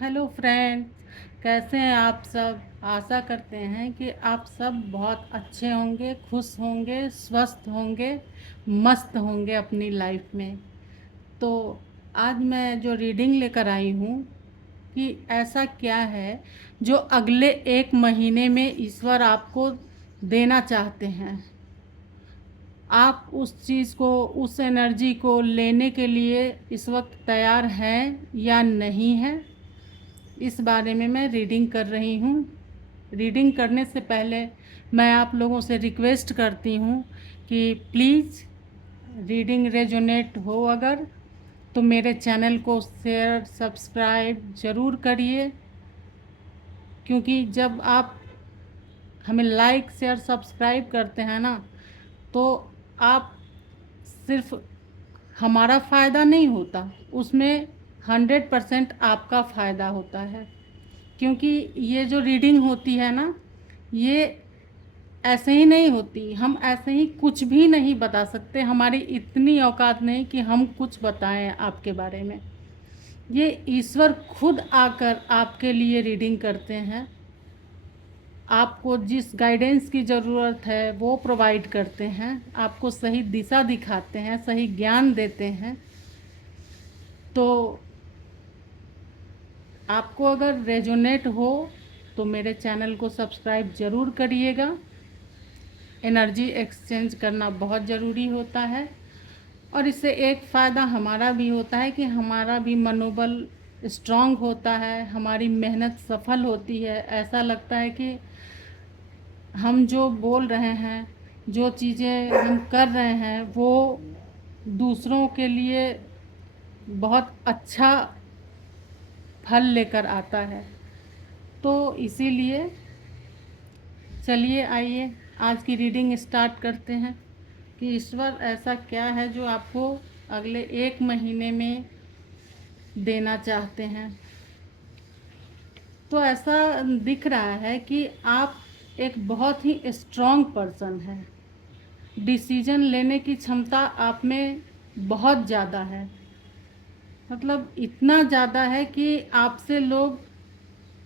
Hello friends, कैसे हैं आप सब। आशा करते हैं कि आप सब बहुत अच्छे होंगे, खुश होंगे, स्वस्थ होंगे, मस्त होंगे अपनी लाइफ में। तो आज मैं जो रीडिंग लेकर आई हूँ कि ऐसा क्या है जो अगले 1 महीने में ईश्वर आपको देना चाहते हैं। आप उस चीज़ को, उस एनर्जी को लेने के लिए इस वक्त तैयार हैं या नहीं हैं, इस बारे में मैं रीडिंग कर रही हूँ। रीडिंग करने से पहले मैं आप लोगों से रिक्वेस्ट करती हूँ कि प्लीज़ रीडिंग रेजोनेट हो अगर तो मेरे चैनल को शेयर सब्सक्राइब ज़रूर करिए, क्योंकि जब आप हमें लाइक शेयर सब्सक्राइब करते हैं ना, तो आप सिर्फ हमारा फ़ायदा नहीं होता, उसमें 100% आपका फ़ायदा होता है। क्योंकि ये जो रीडिंग होती है ना, ये ऐसे ही नहीं होती। हम ऐसे ही कुछ भी नहीं बता सकते, हमारी इतनी औकात नहीं कि हम कुछ बताएं आपके बारे में। ये ईश्वर खुद आकर आपके लिए रीडिंग करते हैं, आपको जिस गाइडेंस की ज़रूरत है वो प्रोवाइड करते हैं, आपको सही दिशा दिखाते हैं, सही ज्ञान देते हैं। तो आपको अगर रेजोनेट हो तो मेरे चैनल को सब्सक्राइब ज़रूर करिएगा। एनर्जी एक्सचेंज करना बहुत ज़रूरी होता है, और इससे एक फ़ायदा हमारा भी होता है कि हमारा भी मनोबल स्ट्रांग होता है, हमारी मेहनत सफल होती है। ऐसा लगता है कि हम जो बोल रहे हैं, जो चीज़ें हम कर रहे हैं, वो दूसरों के लिए बहुत अच्छा फल लेकर आता है। तो इसीलिए चलिए आइए आज की रीडिंग स्टार्ट करते हैं कि ईश्वर ऐसा क्या है जो आपको अगले 1 महीने में देना चाहते हैं। तो ऐसा दिख रहा है कि आप एक बहुत ही स्ट्रॉन्ग पर्सन हैं। डिसीजन लेने की क्षमता आप में बहुत ज़्यादा है, मतलब इतना ज़्यादा है कि आपसे लोग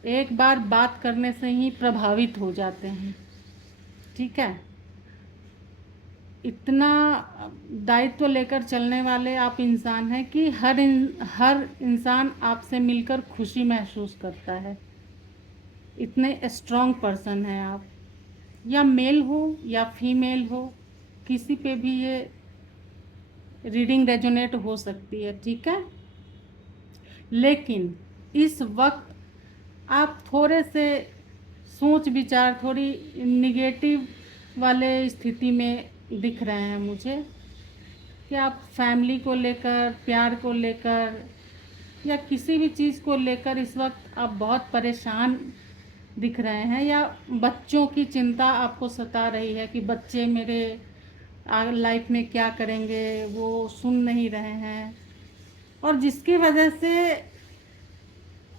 एक बार बात करने से ही प्रभावित हो जाते हैं। ठीक है, इतना दायित्व लेकर चलने वाले आप इंसान हैं कि हर इंसान आपसे मिलकर खुशी महसूस करता है। इतने स्ट्रॉन्ग पर्सन हैं आप, या मेल हो या फीमेल हो, किसी पे भी ये रीडिंग रेजोनेट हो सकती है। ठीक है, लेकिन इस वक्त आप थोड़े से सोच विचार, थोड़ी निगेटिव वाले स्थिति में दिख रहे हैं मुझे, कि आप फैमिली को लेकर, प्यार को लेकर, या किसी भी चीज़ को लेकर इस वक्त आप बहुत परेशान दिख रहे हैं, या बच्चों की चिंता आपको सता रही है कि बच्चे मेरे लाइफ में क्या करेंगे, वो सुन नहीं रहे हैं, और जिसकी वजह से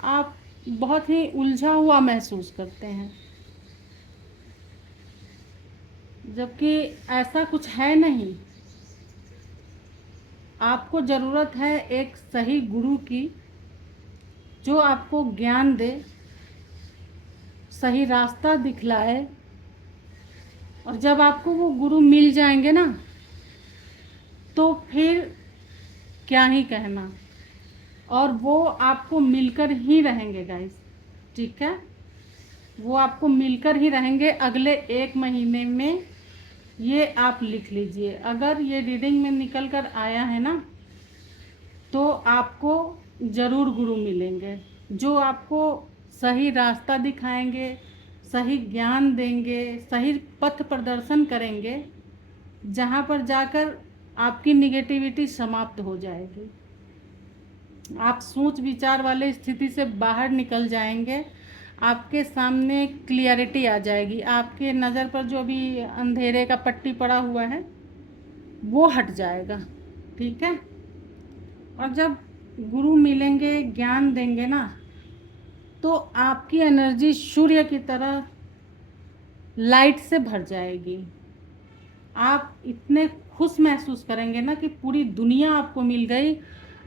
आप बहुत ही उलझा हुआ महसूस करते हैं, जबकि ऐसा कुछ है नहीं। आपको ज़रूरत है एक सही गुरु की, जो आपको ज्ञान दे, सही रास्ता दिखलाए। और जब आपको वो गुरु मिल जाएंगे ना, तो फिर क्या ही कहना, और वो आपको मिलकर ही रहेंगे गाइस। ठीक है, वो आपको मिलकर ही रहेंगे अगले 1 महीने में। ये आप लिख लीजिए, अगर ये रीडिंग में निकल कर आया है ना, तो आपको ज़रूर गुरु मिलेंगे जो आपको सही रास्ता दिखाएंगे, सही ज्ञान देंगे, सही पथ प्रदर्शन करेंगे, जहाँ पर जाकर आपकी निगेटिविटी समाप्त हो जाएगी। आप सोच विचार वाले स्थिति से बाहर निकल जाएंगे, आपके सामने क्लियरिटी आ जाएगी, आपके नज़र पर जो भी अंधेरे का पट्टी पड़ा हुआ है वो हट जाएगा। ठीक है, और जब गुरु मिलेंगे, ज्ञान देंगे ना, तो आपकी एनर्जी सूर्य की तरह लाइट से भर जाएगी। आप इतने खुश महसूस करेंगे ना कि पूरी दुनिया आपको मिल गई,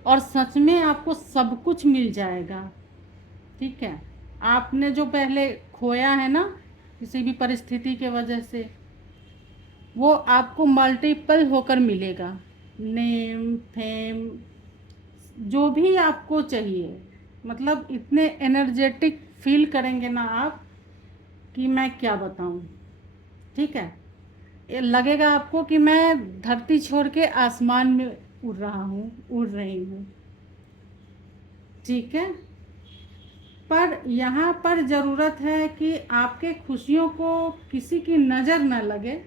और सच में आपको सब कुछ मिल जाएगा। ठीक है। आपने जो पहले खोया है ना किसी भी परिस्थिति के वजह से, वो आपको मल्टीपल होकर मिलेगा। नेम, फेम, जो भी आपको चाहिए, मतलब इतने एनर्जेटिक फील करेंगे ना आप कि मैं क्या बताऊं। ठीक है। ये लगेगा आपको कि मैं धरती छोड़ के आसमान में उड़ रहा हूँ, उड़ रही हूँ। ठीक है। पर यहाँ पर ज़रूरत है कि आपके खुशियों को किसी की नज़र न लगे।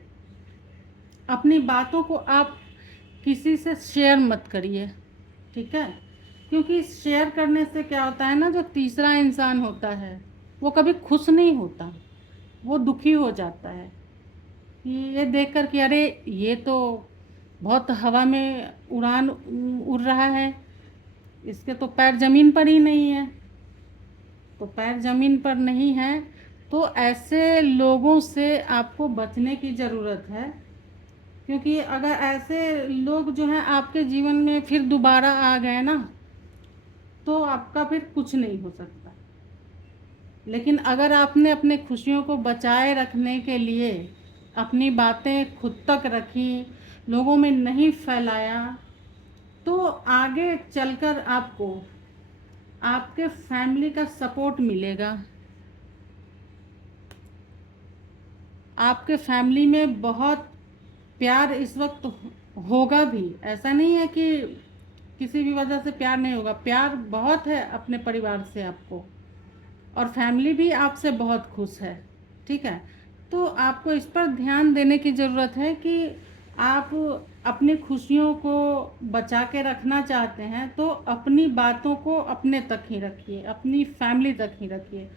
अपनी बातों को आप किसी से शेयर मत करिए। ठीक है। क्योंकि शेयर करने से क्या होता है ना, जो तीसरा इंसान होता है वो कभी खुश नहीं होता, वो दुखी हो जाता है कि ये देखकर कि अरे ये तो बहुत हवा में उड़ान उड़ रहा है, इसके तो पैर ज़मीन पर ही नहीं है। तो पैर ज़मीन पर नहीं है तो ऐसे लोगों से आपको बचने की ज़रूरत है। क्योंकि अगर ऐसे लोग जो हैं आपके जीवन में फिर दोबारा आ गए ना, तो आपका फिर कुछ नहीं हो सकता। लेकिन अगर आपने अपने खुशियों को बचाए रखने के लिए अपनी बातें खुद तक रखी, लोगों में नहीं फैलाया, तो आगे चलकर आपको आपके फैमिली का सपोर्ट मिलेगा। आपके फैमिली में बहुत प्यार इस वक्त होगा भी, ऐसा नहीं है कि किसी भी वजह से प्यार नहीं होगा। प्यार बहुत है अपने परिवार से आपको, और फैमिली भी आपसे बहुत खुश है। ठीक है। तो आपको इस पर ध्यान देने की ज़रूरत है कि आप अपनी खुशियों को बचा के रखना चाहते हैं तो अपनी बातों को अपने तक ही रखिए, अपनी फैमिली तक ही रखिए।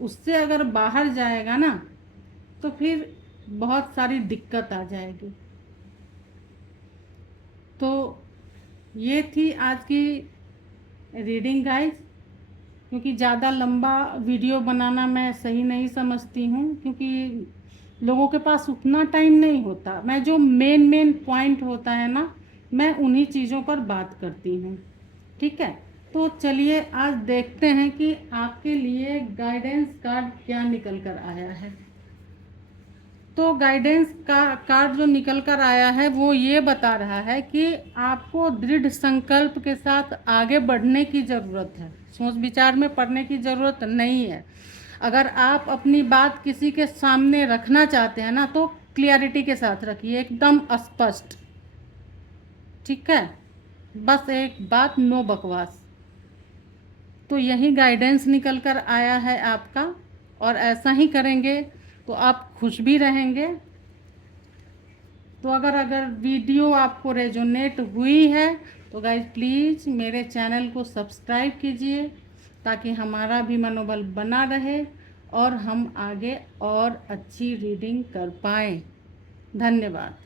उससे अगर बाहर जाएगा ना तो फिर बहुत सारी दिक्कत आ जाएगी। तो ये थी आज की रीडिंग गाइस। क्योंकि ज़्यादा लंबा वीडियो बनाना मैं सही नहीं समझती हूँ, क्योंकि लोगों के पास उतना टाइम नहीं होता। मैं जो मेन मेन पॉइंट होता है ना, मैं उन्हीं चीज़ों पर बात करती हूँ। ठीक है। तो चलिए आज देखते हैं कि आपके लिए गाइडेंस कार्ड क्या निकल कर आया है। तो गाइडेंस का कार्ड जो निकल कर आया है वो ये बता रहा है कि आपको दृढ़ संकल्प के साथ आगे बढ़ने की ज़रूरत है। सोच विचार में पड़ने की ज़रूरत नहीं है। अगर आप अपनी बात किसी के सामने रखना चाहते हैं ना, तो क्लियरिटी के साथ रखिए, एकदम स्पष्ट। ठीक है। बस एक बात, नो बकवास। तो यही गाइडेंस निकल कर आया है आपका, और ऐसा ही करेंगे तो आप खुश भी रहेंगे। तो अगर वीडियो आपको रेजोनेट हुई है तो गाइज प्लीज़ मेरे चैनल को सब्सक्राइब कीजिए, ताकि हमारा भी मनोबल बना रहे और हम आगे और अच्छी रीडिंग कर पाएँ। धन्यवाद।